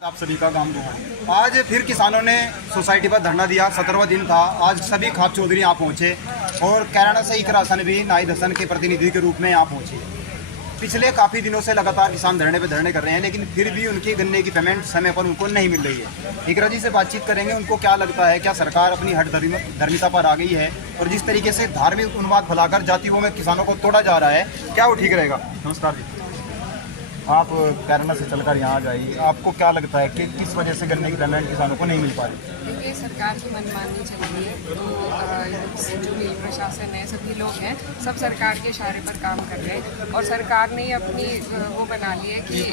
आप सभी का काम दो। आज फिर किसानों ने सोसाइटी पर धरना दिया। 17वां दिन था। आज सभी खाप चौधरी यहाँ पहुँचे और कैराना से इकरा हसन भी नाहिद हसन के प्रतिनिधि के रूप में यहाँ पहुँचे। पिछले काफ़ी दिनों से लगातार किसान धरने कर रहे हैं, लेकिन फिर भी उनकी गन्ने की पेमेंट समय पर उनको नहीं मिल रही है। इकरा जी से बातचीत करेंगे, उनको क्या लगता है, क्या सरकार अपनी हट धर्मिता पर आ गई है और जिस तरीके से धार्मिक उन्माद फैलाकर जातियों में किसानों को तोड़ा जा रहा है, क्या वो ठीक रहेगा? नमस्कार जी, आप कैराना से चलकर यहाँ जाइए, आपको क्या लगता है कि किस वजह से गन्ने की पेमेंट किसानों को नहीं मिल पा रही? देखिए, सरकार की मनमानी चल रही है, तो जो भी प्रशासन है, सभी लोग हैं, सब सरकार के इशारे पर काम कर रहे हैं और सरकार ने अपनी वो बना ली है कि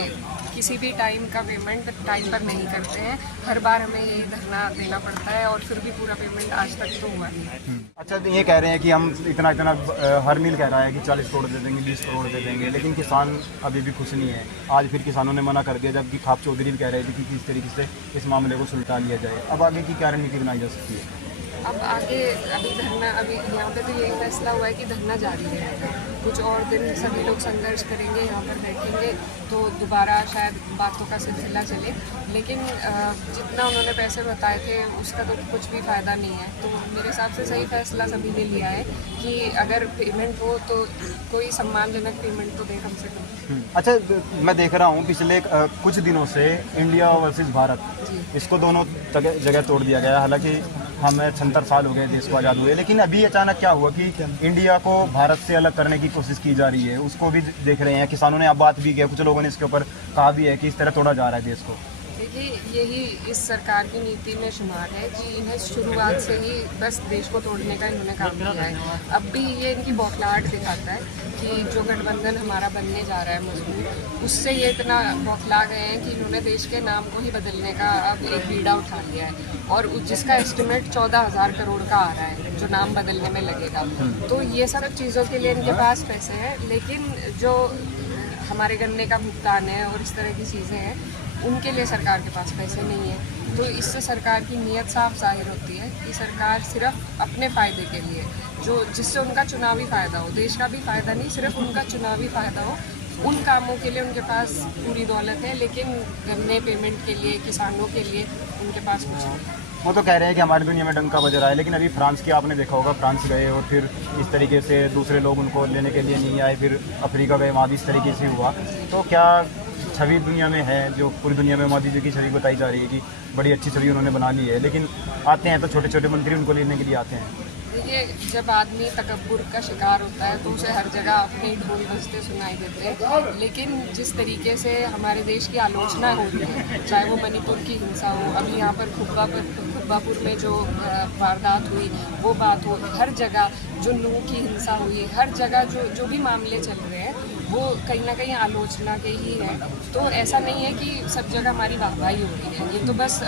किसी भी टाइम का पेमेंट टाइम पर नहीं करते हैं। हर बार हमें ये धरना देना पड़ता है और फिर भी पूरा पेमेंट आज तक तो हुआ नहीं। अच्छा, तो ये कह रहे हैं कि हम इतना हर मिल कह रहा है कि 40 करोड़ दे देंगे, 20 करोड़ दे देंगे, लेकिन किसान अभी भी खुश नहीं है। आज फिर किसानों ने मना कर दिया, जबकि खाप चौधरी भी कह रहे थे कि किस तरीके से इस मामले को सुलझा लिया जाए। अब आगे की क्या रणनीति बनाई जा सकती है? अब आगे अभी यहाँ पे तो यही फैसला हुआ है कि धरना जारी रहेगा। कुछ और दिन सभी लोग संघर्ष करेंगे, यहाँ पर बैठेंगे तो दोबारा शायद बातों का सिलसिला चले, लेकिन जितना उन्होंने पैसे बताए थे उसका तो कुछ भी फ़ायदा नहीं है। तो मेरे हिसाब से सही फैसला सभी ने लिया है कि अगर पेमेंट हो तो कोई सम्मानजनक पेमेंट तो दे कम से कम। अच्छा, मैं देख रहा हूँ पिछले कुछ दिनों से इंडिया वर्सेस भारत, इसको दोनों जगह तोड़ दिया गया। हालांकि हमें 76 साल हो गए देश को आज़ाद हुए, लेकिन अभी अचानक क्या हुआ कि इंडिया को भारत से अलग करने की कोशिश की जा रही है। उसको भी देख रहे हैं किसानों ने, अब बात भी किया, कुछ लोगों ने इसके ऊपर कहा भी है कि इस तरह तोड़ा जा रहा है देश को। देखिए, यही इस सरकार की नीति में शुमार है कि इन्हें शुरुआत से ही बस देश को तोड़ने का इन्होंने काम किया है। अब भी ये इनकी बौखलाहट दिखाता है कि जो गठबंधन हमारा बनने जा रहा है मजबूत, उससे ये इतना बौखला गए हैं कि इन्होंने देश के नाम को ही बदलने का अब एक बीड़ा उठा लिया है और जिसका एस्टिमेट 14,000 करोड़ का आ रहा है जो नाम बदलने में लगेगा। तो ये सब चीज़ों के लिए इनके पास पैसे हैं, लेकिन जो हमारे गन्ने का भुगतान है और इस तरह की चीज़ें हैं, उनके लिए सरकार के पास पैसे नहीं है। तो इससे सरकार की नीयत साफ जाहिर होती है कि सरकार सिर्फ अपने फ़ायदे के लिए, जो जिससे उनका चुनावी फ़ायदा हो, देश का भी फ़ायदा नहीं, सिर्फ उनका चुनावी फ़ायदा हो, उन कामों के लिए उनके पास पूरी दौलत है, लेकिन गन्ने पेमेंट के लिए, किसानों के लिए उनके पास कुछ नहीं। वो तो कह रहे हैं कि हमारी दुनिया में डंका बज रहा है, लेकिन अभी फ्रांस की आपने देखा होगा, फ्रांस गए और फिर इस तरीके से दूसरे लोग उनको लेने के लिए नहीं आए, फिर अफ्रीका गए, वहाँ भी इस तरीके से हुआ। तो क्या छवि दुनिया में है, जो पूरी दुनिया में मोदी जी की छवि बताई जा रही है कि बड़ी अच्छी छवि उन्होंने बना ली है, लेकिन आते हैं तो छोटे छोटे मंत्री उनको लेने के लिए आते हैं। देखिए, जब आदमी तकब्बुर का शिकार होता है तो उसे हर जगह अपने ढोल बजते सुनाई देते हैं, लेकिन जिस तरीके से हमारे देश की आलोचना हो रही है, चाहे वो मणिपुर की हिंसा हो, अभी यहाँ पर खुब्बापुर में जो वारदात हुई वो बात हो, हर जगह जो नूह की हिंसा हुई, हर जगह जो भी मामले चल रहे हैं वो कहीं ना कहीं आलोचना के ही है। तो ऐसा नहीं है कि सब जगह हमारी वाहवाही हो रही है, ये तो बस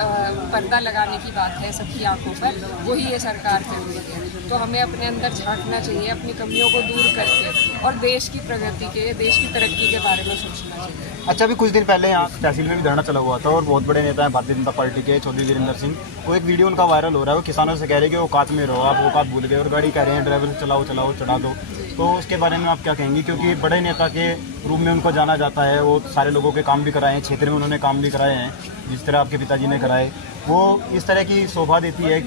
पर्दा लगाने की बात है सबकी आंखों पर, वही ये सरकार कर रही है। तो हमें अपने अंदर झांकना चाहिए, अपनी कमियों को दूर करके और देश की प्रगति के, देश की तरक्की के बारे में सोचना चाहिए। अच्छा, अभी कुछ दिन पहले यहाँ तहसील में भी धरना चला हुआ था और बहुत बड़े नेता हैं भारतीय जनता पार्टी के, चौधरी वीरेंद्र सिंह, वो एक वीडियो उनका वायरल हो रहा है। वो किसानों से कह रहे हैं कि वो औकात में रहो, आप औकात भूल गए, और गाड़ी कह रहे हैं ड्राइवर चलाओ चढ़ा दो। तो उसके बारे में आप क्या कहेंगी? क्योंकि बड़े नेता के रूप में उनको जाना जाता है, वो सारे लोगों के काम भी कराए हैं, क्षेत्र में उन्होंने काम भी कराए हैं, जिस तरह आपके पिताजी ने कराए। वो इस तरह की शोभा देती है।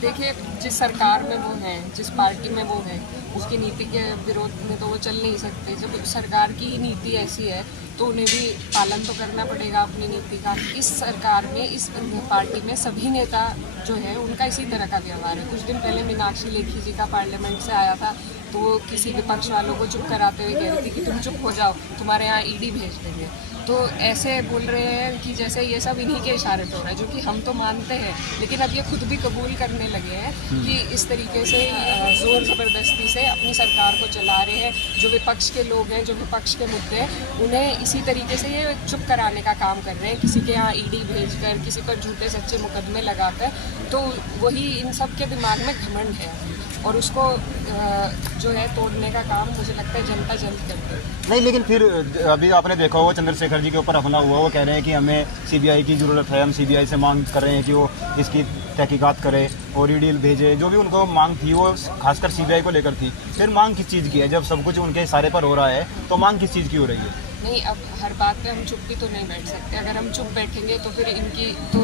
देखिए, जिस सरकार में वो हैं, जिस पार्टी में वो हैं, उसकी नीति के विरोध में तो वो चल नहीं सकते। जब सरकार की नीति ऐसी है तो उन्हें भी पालन तो करना पड़ेगा अपनी नीति का। इस सरकार में, इस पार्टी में सभी नेता जो है उनका इसी तरह का व्यवहार है। कुछ दिन पहले मीनाक्षी लेखी जी का पार्लियामेंट से आया था, तो वो किसी विपक्ष वालों को चुप कराते हुए कह रही थी कि तुम चुप हो जाओ, तुम्हारे यहाँ ईडी भेज देंगे। तो ऐसे बोल रहे हैं कि जैसे ये सब इन्हीं के इशारे पर हो रहा है, जो कि हम तो मानते हैं, लेकिन अब ये खुद भी कबूल करने लगे हैं कि इस तरीके से ज़ोर ज़बरदस्ती से अपनी सरकार को चला रहे हैं। जो विपक्ष के लोग हैं, जो विपक्ष के मुद्दे हैं, उन्हें इसी तरीके से ये चुप कराने का काम कर रहे हैं, किसी के यहाँ ईडी भेजकर, किसी पर झूठे सच्चे मुकदमे लगाकर। तो वही इन सब के दिमाग में घमंड है और उसको जो है तोड़ने का काम मुझे लगता है जनता जल्द करती है। नहीं, लेकिन फिर अभी आपने देखा होगा चंद्रशेखर जी के ऊपर हमला हुआ, वो कह रहे हैं कि हमें सीबीआई की ज़रूरत है, हम सीबीआई से मांग कर रहे हैं कि वो इसकी तहकीकात करे और ईडी भेजे। जो भी उनको मांग थी वो खासकर सीबीआई को लेकर थी। फिर मांग किस चीज़ की है? जब सब कुछ उनके इशारे पर हो रहा है तो मांग किस चीज़ की हो रही है? नहीं, अब हर बात पे हम चुप भी तो नहीं बैठ सकते। अगर हम चुप बैठेंगे तो फिर इनकी तो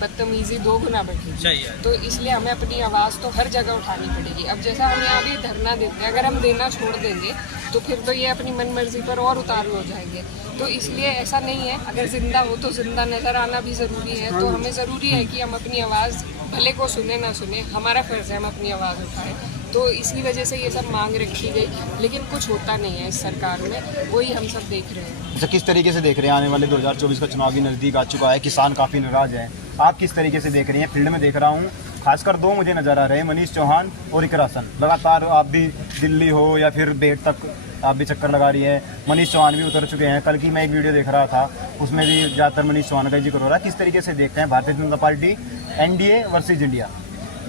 बदतमीजी 2 गुना बढ़ेगी। तो इसलिए हमें अपनी आवाज़ तो हर जगह उठानी पड़ेगी। अब जैसा हम यहाँ भी धरना देते हैं, अगर हम देना छोड़ देंगे तो फिर तो ये अपनी मनमर्जी पर और उतारू हो जाएंगे। तो इसलिए ऐसा नहीं है, अगर ज़िंदा हो तो ज़िंदा नज़र आना भी ज़रूरी है। तो हमें ज़रूरी है कि हम अपनी आवाज़ भले को सुने ना सुने, हमारा फ़र्ज़ है हम अपनी आवाज़ उठाएं। तो इसी वजह से ये सब मांग रखी गई, लेकिन कुछ होता नहीं है इस सरकार में, वही हम सब देख रहे हैं। अच्छा, किस तरीके से देख रहे हैं आने वाले 2024 का चुनाव भी नज़दीक आ चुका है, किसान काफ़ी नाराज़ हैं, आप किस तरीके से देख रहे हैं? फील्ड में देख रहा हूँ खासकर 2 मुझे नज़र आ रहे हैं, मनीष चौहान और इकरा हसन। लगातार आप भी दिल्ली हो या फिर बेट तक आप भी चक्कर लगा रही है, मनीष चौहान भी उतर चुके हैं। कल की मैं एक वीडियो देख रहा था, उसमें भी ज़्यादातर मनीष चौहान का जिक्र हो रहा है। किस तरीके से देखते हैं Bharatiya Janata party NDA versus India?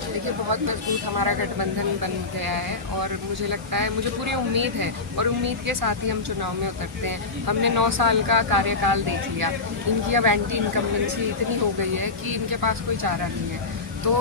देखिए, बहुत मजबूत हमारा गठबंधन बन गया है और मुझे लगता है, मुझे पूरी उम्मीद है और उम्मीद के साथ ही हम चुनाव में उतरते हैं। हमने 9 साल का कार्यकाल देख लिया, इनकी अब एंटी इनकम्बेंसी इतनी हो गई है कि इनके पास कोई चारा नहीं है। तो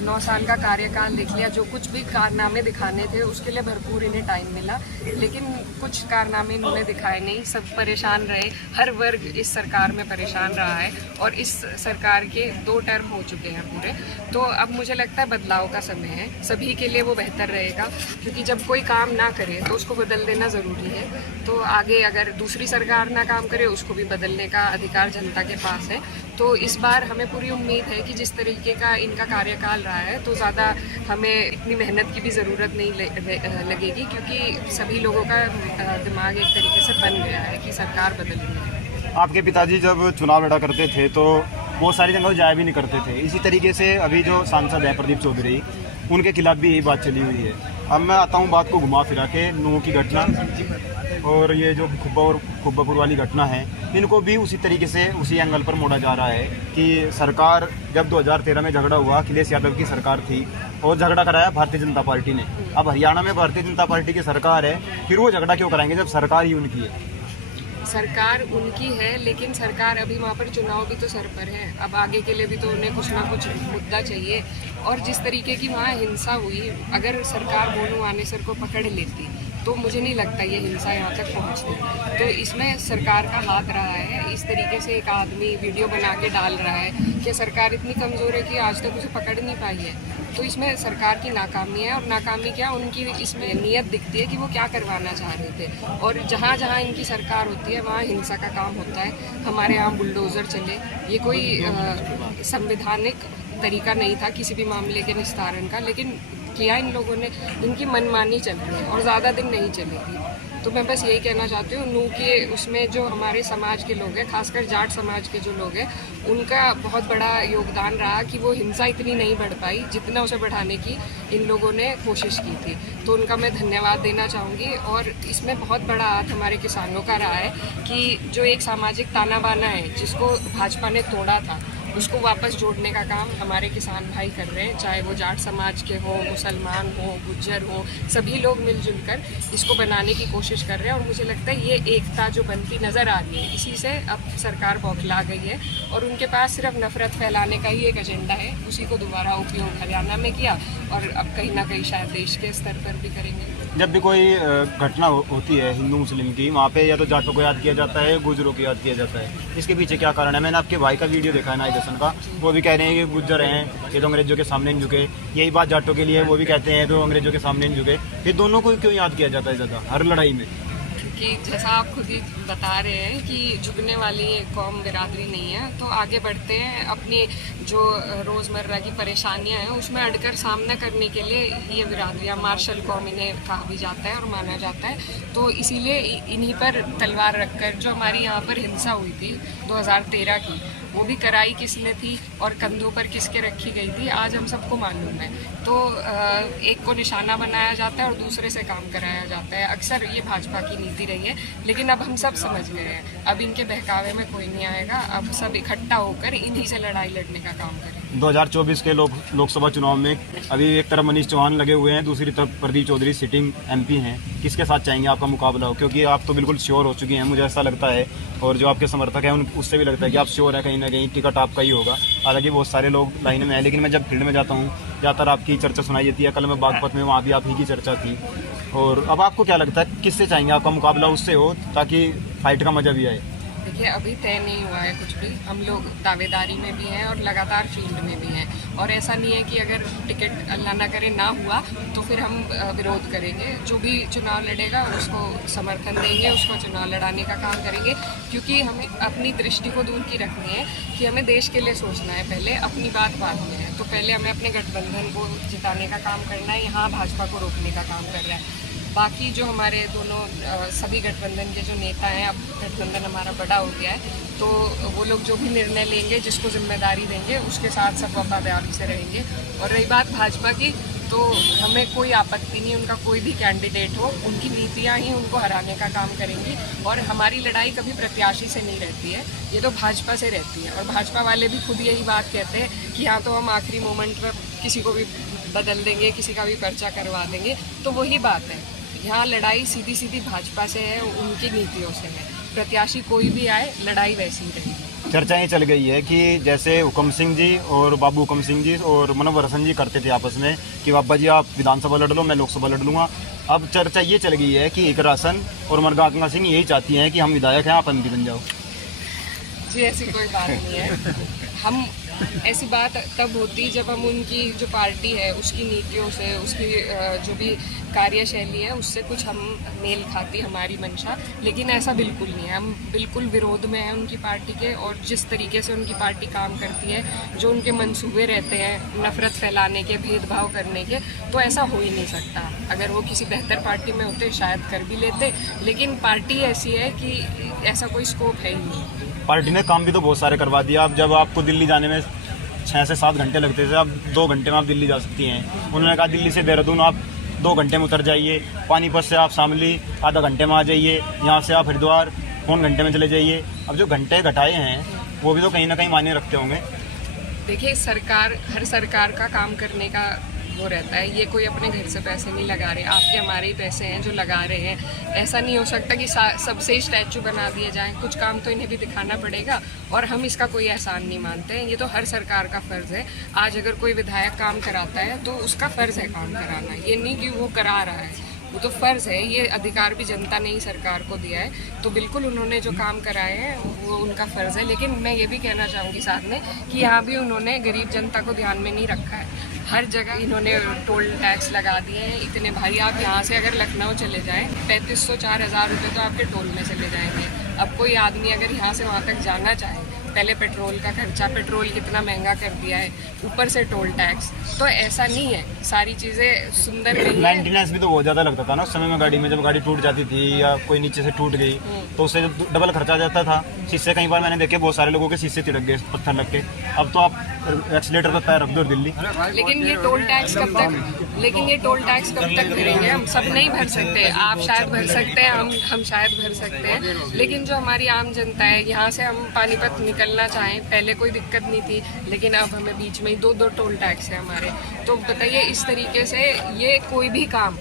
9 साल का कार्यकाल देख लिया, जो कुछ भी कारनामे दिखाने थे उसके लिए भरपूर इन्हें टाइम मिला, लेकिन कुछ कारनामे इन्होंने दिखाए नहीं। सब परेशान रहे, हर वर्ग इस सरकार में परेशान रहा है और इस सरकार के 2 टर्म हो चुके हैं पूरे। तो अब मुझे लगता है बदलाव का समय है, सभी के लिए वो बेहतर रहेगा, क्योंकि जब कोई काम ना करे तो उसको बदल देना ज़रूरी है। तो आगे अगर दूसरी सरकार ना काम करे, उसको भी बदलने का अधिकार जनता के पास है। तो इस बार हमें पूरी उम्मीद है कि जिस तरीके का इनका कार्यकाल रहा है, तो ज़्यादा हमें इतनी मेहनत की भी ज़रूरत नहीं लगेगी, क्योंकि सभी लोगों का दिमाग एक तरीके से बन गया है कि सरकार बदलनी है। आपके पिताजी जब चुनाव लड़ा करते थे तो बहुत सारी जगहों जाया भी नहीं करते थे। इसी तरीके से अभी जो सांसद हैं प्रदीप चौधरी, उनके खिलाफ भी यही बात चली हुई है। अब मैं आता हूँ बात को घुमा फिरा के, नूह की घटना और ये जो खुब्बा और खुब्बापुर वाली घटना है, इनको भी उसी तरीके से उसी एंगल पर मोड़ा जा रहा है कि सरकार, जब 2013 में झगड़ा हुआ, अखिलेश यादव की सरकार थी और झगड़ा कराया भारतीय जनता पार्टी ने। अब हरियाणा में भारतीय जनता पार्टी की सरकार है, फिर वो झगड़ा क्यों कराएंगे जब सरकार ही उनकी है? सरकार उनकी है, लेकिन सरकार अभी वहाँ पर चुनाव भी तो सर पर है। अब आगे के लिए भी तो उन्हें कुछ ना कुछ मुद्दा चाहिए। और जिस तरीके की वहाँ हिंसा हुई, अगर सरकार मोनू आनेसर को पकड़ लेती तो मुझे नहीं लगता ये हिंसा यहाँ तक पहुँचती। तो इसमें सरकार का हाथ रहा है। इस तरीके से एक आदमी वीडियो बना के डाल रहा है कि सरकार इतनी कमज़ोर है कि आज तक उसे पकड़ नहीं पाई है। तो इसमें सरकार की नाकामी है, और नाकामी क्या, उनकी इसमें नीयत दिखती है कि वो क्या करवाना चाह रहे थे। और जहाँ जहाँ इनकी सरकार होती है वहाँ हिंसा का काम होता है। हमारे यहाँ बुलडोज़र चले, ये कोई संवैधानिक तरीका नहीं था किसी भी मामले के निस्तारण का, लेकिन किया इन लोगों ने। इनकी मनमानी चल रही है और ज़्यादा दिन नहीं चलेगी। तो मैं बस यही कहना चाहती हूँ, नूह के उसमें जो हमारे समाज के लोग हैं, खासकर जाट समाज के जो लोग हैं, उनका बहुत बड़ा योगदान रहा कि वो हिंसा इतनी नहीं बढ़ पाई जितना उसे बढ़ाने की इन लोगों ने कोशिश की थी। तो उनका मैं धन्यवाद देना चाहूँगी। और इसमें बहुत बड़ा हाथ हमारे किसानों का रहा है कि जो एक सामाजिक ताना बाना है जिसको भाजपा ने तोड़ा था, उसको वापस जोड़ने का काम हमारे किसान भाई कर रहे हैं। चाहे वो जाट समाज के हो, मुसलमान हो, गुज्जर हो, सभी लोग मिलजुल कर इसको बनाने की कोशिश कर रहे हैं। और मुझे लगता है ये एकता जो बनती नज़र आ रही है, इसी से अब सरकार बौखला गई है और उनके पास सिर्फ नफरत फैलाने का ही एक एजेंडा है। उसी को दोबारा उपयोग हरियाणा में किया और अब कहीं ना कहीं शायद देश के स्तर पर भी करेंगे। जब भी कोई घटना होती है हिंदू मुस्लिम की, वहाँ पे या तो जाटों को याद किया जाता है, गुजरों को याद किया जाता है। इसके पीछे क्या कारण है? मैंने आपके भाई का वीडियो देखा है नाई दर्शन का, वो भी कह रहे हैं कि गुज्जर हैं, ये तो अंग्रेजों के सामने नहीं झुके। यही बात जाटों के लिए, वो भी कहते हैं तो अंग्रेजों के सामने नहीं झुके। फिर दोनों को क्यों याद किया जाता है ज़्यादा हर लड़ाई में? कि जैसा आप खुद ही बता रहे हैं कि झुकने वाली कौम बिरादरी नहीं है, तो आगे बढ़ते हैं। अपनी जो रोज़मर्रा की परेशानियां हैं उसमें अड़कर सामना करने के लिए ये बिरादरियाँ, मार्शल कौम इन्हें कहा भी जाता है और माना जाता है। तो इसीलिए इन्हीं पर तलवार रखकर जो हमारी यहाँ पर हिंसा हुई थी 2013 की, वो भी कराई किसने थी और कंधों पर किसके रखी गई थी, आज हम सबको मालूम है। तो एक को निशाना बनाया जाता है और दूसरे से काम कराया जाता है। अक्सर ये भाजपा की नीति रही है, लेकिन अब हम सब समझ गए हैं, अब इनके बहकावे में कोई नहीं आएगा। अब सब इकट्ठा होकर इन्हीं से लड़ाई लड़ने का काम करें। 2024 के लोकसभा चुनाव में अभी एक तरफ मनीष चौहान लगे हुए हैं, दूसरी तरफ प्रदीप चौधरी सिटिंग एमपी हैं। किसके साथ चाहेंगे आपका मुकाबला हो? क्योंकि आप तो बिल्कुल श्योर हो चुकी हैं, मुझे ऐसा लगता है, और जो आपके समर्थक हैं उससे भी लगता है कि आप श्योर है कहीं ना कहीं टिकट आपका ही होगा। हालांकि बहुत सारे लोग लाइन में हैं, लेकिन मैं जब फील्ड में जाता हूँ ज़्यादातर आपकी चर्चा सुनाई देती है। कल मैं बागपत में, वहाँ भी आप ही की चर्चा थी। और अब आपको क्या लगता है किससे चाहेंगे आपका मुकाबला उससे हो, ताकि फाइट का मजा भी आए? देखिए अभी तय नहीं हुआ है कुछ भी, हम लोग दावेदारी में भी हैं और लगातार फील्ड में भी हैं, और ऐसा नहीं है कि अगर टिकट अल्लाह ना करे ना हुआ तो फिर हम विरोध करेंगे। जो भी चुनाव लड़ेगा उसको समर्थन देंगे, उसको चुनाव लड़ाने का काम करेंगे, क्योंकि हमें अपनी दृष्टि को दूर की रखनी है कि हमें देश के लिए सोचना है पहले, अपनी बात बाद में है। तो पहले हमें अपने गठबंधन को जिताने का काम करना है, यहाँ भाजपा को रोकने का काम कर रहा है। बाकी जो हमारे दोनों सभी गठबंधन के जो नेता हैं, अब गठबंधन हमारा बड़ा हो गया है, तो वो लोग जो भी निर्णय लेंगे, जिसको जिम्मेदारी देंगे, उसके साथ सब वफादारी से रहेंगे। और रही बात भाजपा की, तो हमें कोई आपत्ति नहीं, उनका कोई भी कैंडिडेट हो, उनकी नीतियाँ ही उनको हराने का काम करेंगी। और हमारी लड़ाई कभी प्रत्याशी से नहीं रहती है, ये तो भाजपा से रहती है। और भाजपा वाले भी खुद यही बात कहते हैं कि यहाँ तो हम आखिरी मोमेंट पर किसी को भी बदल देंगे, किसी का भी पर्चा करवा देंगे। तो वही बात है, यहाँ लड़ाई सीधी सीधी भाजपा से है, उनकी नीतियों से है। प्रत्याशी कोई भी आए, लड़ाई वैसी ही रहेगी। चर्चा ये चल गई है कि जैसे हुकम सिंह जी और बाबू हुकम सिंह जी और मनोहर हसन जी करते थे आपस में कि बाबा जी आप विधानसभा लड़ लो, मैं लोकसभा लड़ लूँगा। अब चर्चा ये चल गई है कि इकरा हसन और मरगांका सिंह यही चाहती हैं कि हम विधायक हैं, आप एमपी बन जाओ। जी ऐसी कोई बात नहीं है। हम ऐसी बात तब होती जब हम उनकी जो पार्टी है उसकी नीतियों से, उसकी जो भी कार्यशैली है उससे कुछ हम मेल खाती हमारी मंशा, लेकिन ऐसा बिल्कुल नहीं है। हम बिल्कुल विरोध में हैं उनकी पार्टी के, और जिस तरीके से उनकी पार्टी काम करती है, जो उनके मंसूबे रहते हैं नफ़रत फैलाने के, भेदभाव करने के, तो ऐसा हो ही नहीं सकता। अगर वो किसी बेहतर पार्टी में होते शायद कर भी लेते, लेकिन पार्टी ऐसी है कि ऐसा कोई स्कोप है ही नहीं। पार्टी ने काम भी तो बहुत सारे करवा दिया। अब जब आपको दिल्ली जाने में 6 से 7 घंटे लगते थे, अब 2 घंटे में आप दिल्ली जा सकती हैं। उन्होंने कहा दिल्ली से देहरादून आप 2 घंटे में उतर जाइए, पानीपत से आप शामली आधा घंटे में आ जाइए, यहाँ से आप हरिद्वार 4 घंटे में चले जाइए। अब जो घंटे घटाए हैं वो भी तो कहीं ना कहीं मायने रखते होंगे। देखिए हर सरकार का काम करने का वो रहता है, ये कोई अपने घर से पैसे नहीं लगा रहे, आपके हमारे ही पैसे हैं जो लगा रहे हैं। ऐसा नहीं हो सकता कि सबसे ही स्टैचू बना दिए जाएं, कुछ काम तो इन्हें भी दिखाना पड़ेगा, और हम इसका कोई एहसान नहीं मानते हैं। ये तो हर सरकार का फ़र्ज़ है। आज अगर कोई विधायक काम कराता है तो उसका फ़र्ज़ है काम कराना, ये नहीं कि वो करा रहा है, वो तो फ़र्ज़ है। ये अधिकार भी जनता ने ही सरकार को दिया है, तो बिल्कुल उन्होंने जो काम कराए हैं वो उनका फ़र्ज़ है। लेकिन मैं ये भी कहना चाहूँगी साथ में कि यहाँ भी उन्होंने गरीब जनता को ध्यान में नहीं रखा है। हर जगह इन्होंने टोल टैक्स लगा दिए हैं इतने भारी। आप यहाँ से अगर लखनऊ चले जाएँ 3500-4000 रुपये तो आपके टोल में चले जाएंगे। अब कोई आदमी अगर यहाँ से वहाँ तक जाना चाहे, पहले पेट्रोल का खर्चा, पेट्रोल कितना महंगा कर दिया है, ऊपर से टोल टैक्स, तो ऐसा नहीं है, सारी चीज़ें सुंदर नहीं है। मेंटेनेंस भी तो बहुत ज़्यादा लगता था ना उस समय में गाड़ी में, जब गाड़ी टूट जाती थी या कोई नीचे से टूट गई तो उससे डबल खर्चा जाता था। शीशे कई बार मैंने देखे बहुत सारे लोगों के शीशे तिड़क गए पत्थर लग के। अब तो आप एक्सीलेटर पर पैर रख दो दिल्ली। लेकिन ये टोल टैक्स कब तक भरेंगे? हम सब नहीं भर सकते, आप शायद भर सकते हैं, हम शायद भर सकते हैं, लेकिन जो हमारी आम जनता है, यहाँ से हम पानीपत निकलना चाहें, पहले कोई दिक्कत नहीं थी, लेकिन अब हमें बीच में ही 2 टोल टैक्स है हमारे। तो बताइए, इस तरीके से ये कोई भी काम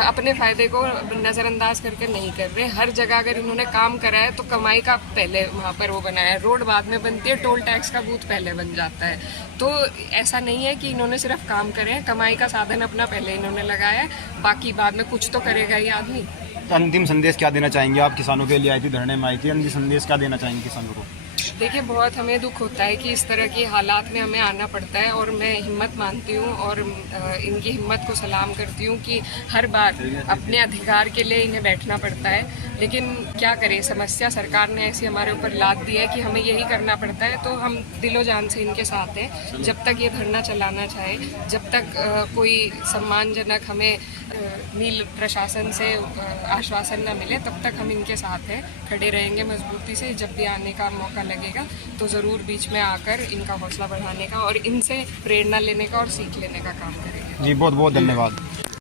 अपने फ़ायदे को नज़रअंदाज करके नहीं कर रहे। हर जगह अगर इन्होंने काम करा है तो कमाई का पहले वहाँ पर वो बनाया है, रोड बाद में बनती है, टोल टैक्स का बूथ पहले बन जाता है। तो ऐसा नहीं है कि इन्होंने सिर्फ काम करे हैं, कमाई का साधन अपना पहले इन्होंने लगाया है, बाकी बाद में कुछ तो करेगा ही आदमी। अंतिम संदेश क्या देना चाहेंगे आप? किसानों के लिए आई थी, धरने में आई थी, अंतिम संदेश क्या देना चाहेंगे किसानों को? देखिए बहुत हमें दुख होता है कि इस तरह की हालात में हमें आना पड़ता है, और मैं हिम्मत मानती हूँ और इनकी हिम्मत को सलाम करती हूँ कि हर बार अपने अधिकार के लिए इन्हें बैठना पड़ता है। लेकिन क्या करें, समस्या सरकार ने ऐसी हमारे ऊपर लाद दी है कि हमें यही करना पड़ता है। तो हम दिलो जान से इनके साथ हैं, जब तक ये धरना चलाना चाहे, जब तक कोई सम्मानजनक हमें नील प्रशासन से आश्वासन न मिले, तब तक हम इनके साथ हैं, खड़े रहेंगे मजबूती से। जब भी आने का मौका लगेगा तो ज़रूर बीच में आकर इनका हौसला बढ़ाने का और इनसे प्रेरणा लेने का और सीख लेने का काम करेंगे। जी बहुत बहुत धन्यवाद।